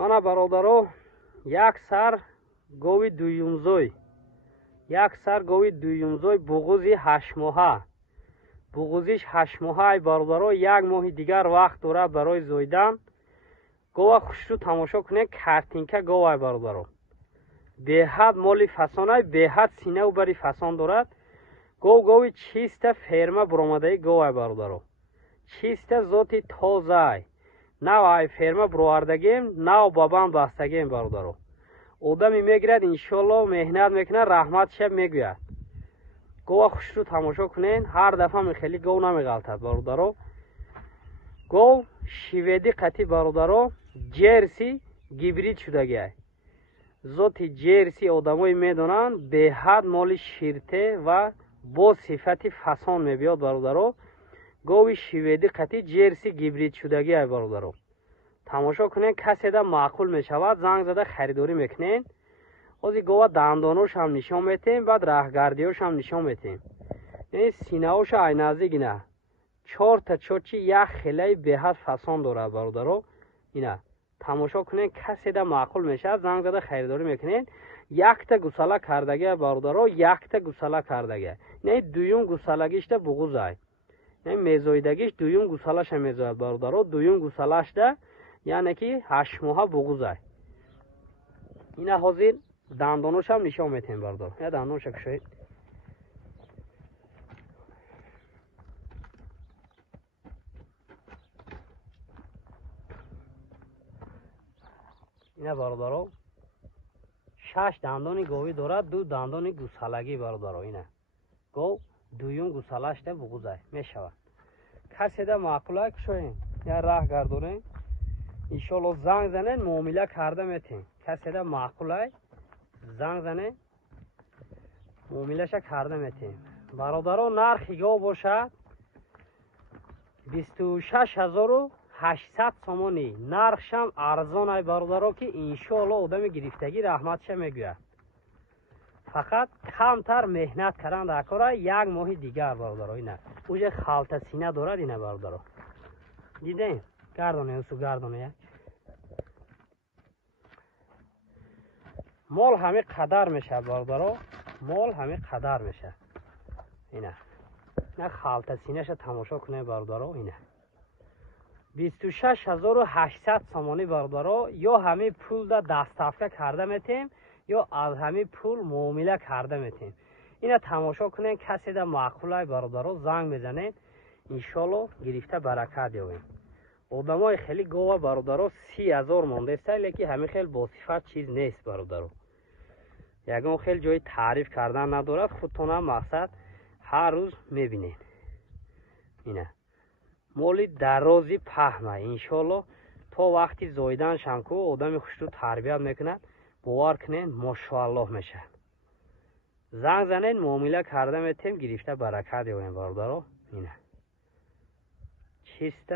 مانا برادرو یک سر گوی دویومزوی بغوزی 8 ماهه. بغوزیش 8 ماهه برادرو، 1 ماه دیگر وقت داره برای زویدن. گوه خوش رو تماشا کنه. کارتینکه گوه برادرو به حد مالی فسانه، به حد سینه و بری فسان دارد. گوی چیست فرما برآمده گوه برادرو، چیست ذاتی تازه، نه فرما برآوردگیم نه بابام بستگیم برادرو. آدمی میگیرد انشالله مهنت میکنه رحمت شب میگوید. گوه خوش رو تماشا کنین. هر دفعه میخیلی گو نمیغلطد برادرو. گو شیویدی قطی برادرو جرسی گیبرید شدگی. ذاتی جرسی آدمایی میدونن به حد مالی شیرته و با صفتی فسان میبیاد برادرو. گوی شیویدی قطی جرسی گیبرید شدگی ای برادرو. تماشا کنین. کسی ده معقول میشود زنگ زده خریداری میکنین. ازی گوه دندانوش هم نشان میتیم، بعد رهگردیوش هم نشان میتیم. یعنی سینه‌اش ای نزدیک نه. 4 تا چوچی یک خیلی به حد فسان داره برادرو. اینا تماشا کنین. کسی ده معقول میشه زنگ زده خریداری میکنین. 1 تا گوساله کردگی برادرو، 1 تا گوساله کردگی. یعنی دویم گوسالگیش ده بغوزای، یعنی میزویدگیش دویم گوسالهش میزوید برادرو. دویم گوسالهش ده یعنی که 8 ماه بغوزای. اینا حاضر دندانوش هم نشان میتیم برادرو. یا دندانوش کشید. اینا برادرو 6 دندانی گوی دارد، 2 دندانی گوسالگی برادرو. اینا گو دویم گوسالهش ده بغوزای میشود. کسی ده معقوله کشوین یا راه گردونین انشالله زنگ زنین معامله کرده میتین. کسی ده معقوله زنگ زنین معاملهش کرده میتین برادرو. نرخ گو باشد 26800 سومونی. نرخش هم ارزان ای برادرو که انشالله آدم گرفتگی رحمتش میگوید. فقط کمتر مهنت کردن در کار 1 ماه دیگر برادرو. اینا اوج خالت سینه دارد. اینا برادرو دیدین گردونه اوسو گردونه مال همه قدر میشه برادرو، مال همه قدر میشه. اینا نه خالت سینهش تماشا کنه برادرو. اینا 26800 سومانی برادرو. یا همه پول ده دستافته کرده میتیم یا از همه پول معامله کرده میتیم. اینا تماشا کنین. کسی ده معقوله برادرو زنگ میزنین انشالله گرفته برکت یابیم. آدمای خیلی گوه برادرو 30000 مونده است، لیکن همه خیلی با صفت چیز نیست برادرو. یگان خیلی جای تعریف کردن ندارد. خودتون هم مقصد هر روز میبینین. اینا مولی درازی پهمه انشالله تا وقتی زایدن شنکو آدم خوش رو تربیت میکند باور کنین ماشاءالله میشه. زنگ زنین معامله کرده میتیم گرفته برکت یابیم برادرو. اینا چیست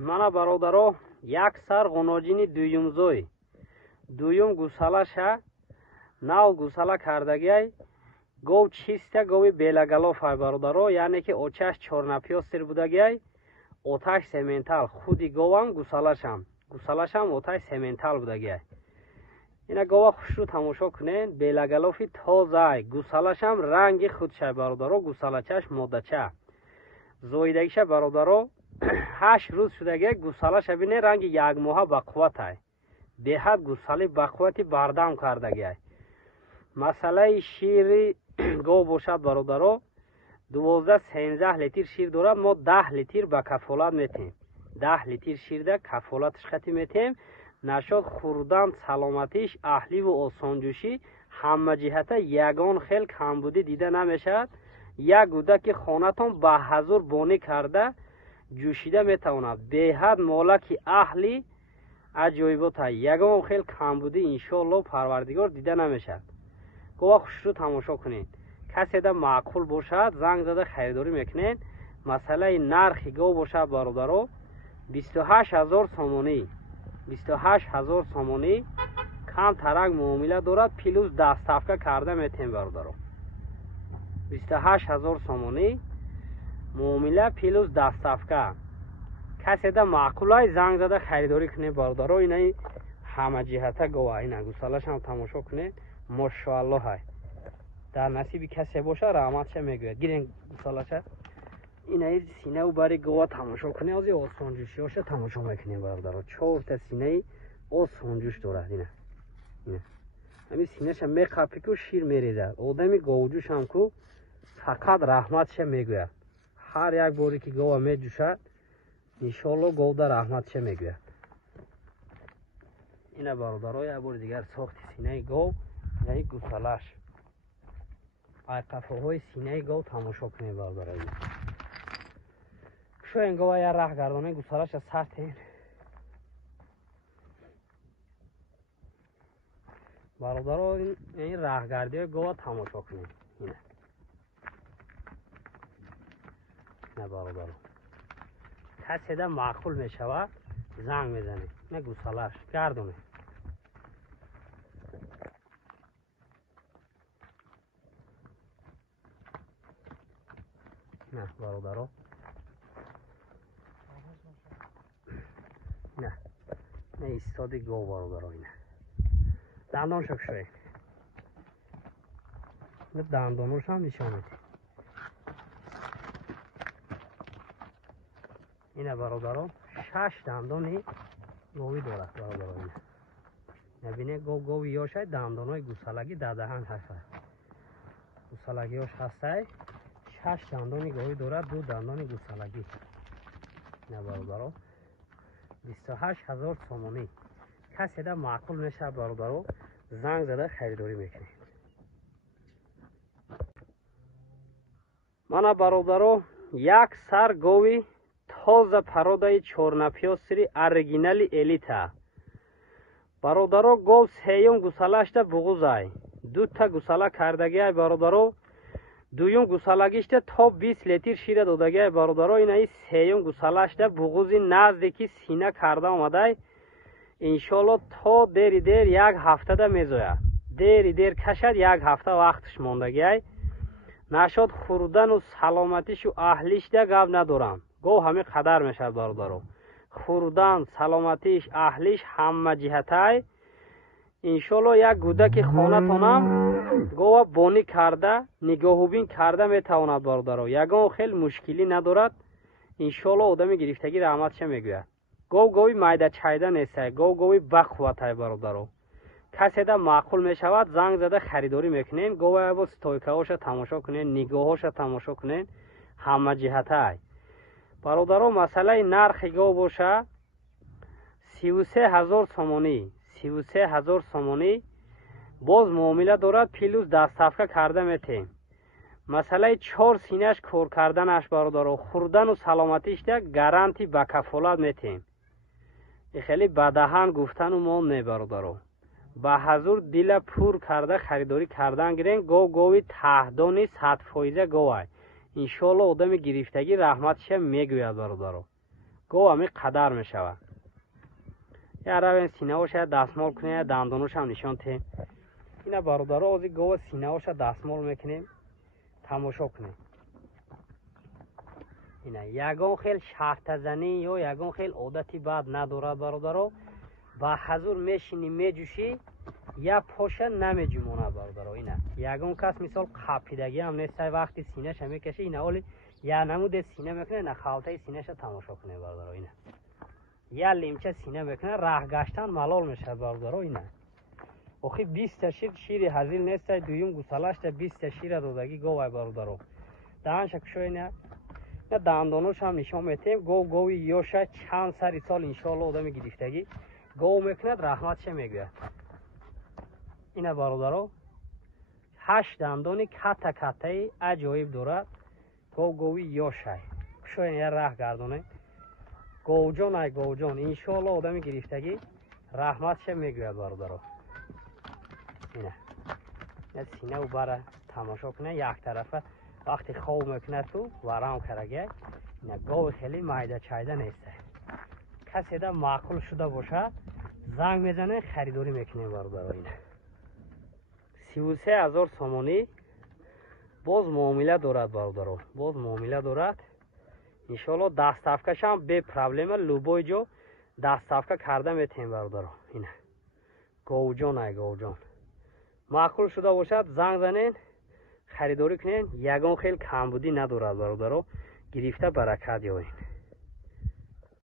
مانا برادرو 1 سر غناجین دویومزوی دویم گوساله‌ش نو گوساله کردگی. گو چیست گوی بیلگلاف های برادرو، یعنی که اوچش 4 نپیاستر بودگی. اوتش سمنتال خودی گوام گوساله‌ش هم اوتش سمنتال بودگی. اینا گوه خوش رو تماشا کنین. بیلگلافی تازه گوساله‌ش هم رنگ خودش برادرو. گوساله‌چش ماده‌چه زویدگیش برادرو 8 روز شدگی. گوساله‌ش بینه رنگ 1 ماه بقوت های به حد گوساله بقوتی بردم کردگی. مسئله شیر گو باشد برادرو 12-13 لیتر شیر دارد. ما 10 لیتر به کفالت میتیم. 10 لیتر شیر ده کفالتش خطی میتیم. نشد خوردن سلامتیش اهلی و آسانجوشی همه جهت یگان خیل کمبودی دیده نمیشد. یک گوده که خانتان به حضور بانی کرده جوشیده میتواند. به حد مالک اهلی عجایبات یگان خیل کمبودی انشالله پروردگار دیده نمیشد. گوه خوش رو تماشا کنین. کسی ده معقول باشد زنگ زده خریداری میکنین. مسئله نرخ گو باشد برادرو 28000 سومانی. 28000 سومانی کم ترک معامله دارد. پلوس دستافته کرده میتیم برادرو. 28000 سومانی معامله پلوس دستافته. کسی ده معقولای زنگ زده خریداری کنه برادرها. اینای همه جهته گواه. اینا گوسالش هم تماشا کنه. ماشاءالله های در نصیبی کسی باشه رحمتش میگوید. گیرین گوسالش اینای سینه و بری گواه تماشا کنه. از این آسانجوشی هاشه تماشا میکنه برادرها. 4 تا سینه آسانجوش داره. اینا همین سینهش هم میخپی که شیر میریزد. آدمی گوجوش هم که فقط رحمتش میگوید. هر یک باری که گواه میجوشد انشالله گوده رحمتش میگوید. اینه برادرها یک بار دیگر ساخت سینه گو یعنی گوسالش. قفه های سینه گو تماشا کنه برادرها. شو این گواه یک راه گردانه گوسالش سخت این برادرها. این راه گردی گواه تماشا کنه. اینه برادرها کسی ده معقول میشود زنگ میزنه. نه گوسالش گردونه. نه برادرها نه ایستادی گو برادرها. اینه دندان شک شوید. نه دندانوش هم نشان میده. اینه برادرها 6 دندانی گوی دارد برادرها. اینه نبینه گوی یاشه دندانای گوسالگی در دهن هسته. گوسالگی هاش هسته 6 دندانی گوی دارد. 2 دندانی گوسالگی. اینه برادرها 28,000 سومانی. کسی ده معقول میشه برادرها زنگ زده خریداری میکنه. من برادرها یک سر گوی تازه پرودای چورنپیاسری оригинали елита. برادرها گو سیوم گوسالش ده بغوزای. 2 تا گوساله کردگی های برادرها. دویم گوسالگیش ده تا 20 لیتر شیر دادگی های برادرها. اینایی سیوم گوسالش ده بغوزی نزدیکی سینه کرده آمده. انشالله تا دیر یک هفته ده میزوید. دیر کشد یک هفته وقتش ماندگی های. نشد خوردن و سلامتیش و اهلیش ده گپ ندارم. گو همه قدر میشد برادرها. خوردن سلامتیش اهلیش همه جهتای انشالله یک گودک خانه تانم گو بانی کرده نگاهوبین کرده میتواند برادرها. یگان خیلی مشکلی ندارد. انشالله آدم گرفتگی رحمتش میگوید. گوی مایده چایده نیست. گوی بقوت های برادرها. کسی ده معقول میشود زنگ زده خریداری میکنین. گوی با ستایکه هاش تماشا کنین. نگاه هاش تماشا کنین. همه جهتای برادرها مسئله نرخ گو باشه 33,000 سومانی. 33,000 سومانی باز معامله دارد. پیلوز دستافکه کرده میتیم. مسئله 4 سینهش کور کردنش برادرها. خوردن و سلامتیش ده گارانتی با کفالت میتیم. خیلی بدهن گفتن و مال نه برادرها. با حضور دل پور کرده خریداری کردن گیرین. گوی تهدانی 100% گوی انشالله آدم گرفتگی رحمتش میگوید برادرها. گو همی قدر میشود. یا روین سینه هاش دستمال کنه. دندانوش هم نشان ته. اینه برادرها از گو سینه هاش دستمال میکنیم. تماشا کنیم. اینه یگان خیلی شرط زنی یا یگان خیلی عادتی بد نداره برادرها. با حضور میشینی میجوشی یا پاشه نمیجمونه برادرها. اینه یگان کس مثال قپیدگی هم نیست. وقتی سینه‌ش میکشه اینه اولی یا نمود سینه میکنه نه خالته سینه‌ش تماشا کنه برادرها. اینه یا لیمچه سینه میکنه راه گشتن ملال میشه برادرها. اینه آخه 20 تا شیر هزیل نیست. دویم گوسالش تا 20 تا شیر دادگی گوی برادرها. دهن شکشو اینه نه دندانوش هم نشان میتیم. گوی یوشه چند سری سال انشالله آدم گرفتگی گو میکند رحمتش میگوید. اینه برادرها 8 دندانی کته عجایب دارد. گوی یوشه شو یه راه گردونه گوجان انشالله آدم گرفتگی رحمتش میگوید برادرها. اینه سینه و بره تماشا کنه. یک طرفه وقتی خواب میکنه تو ورم کرگه. اینه گوی خیلی مایده چایده نیسته. کسی ده معقول شده باشه زنگ میزنه خریداری میکنه برادرها. اینه 33,000 سومانی باز معامله دارد برادرها. باز معامله دارد. иншоалло дастафкашам бе проблема лубой ҷо дастафка карда метем бародаро. ина говҷон ай говҷон маъқул шуда бошад занг занен харидорӣ кунен. ягон хел камбудӣ надорад бародаро. гирифта баракат ёред.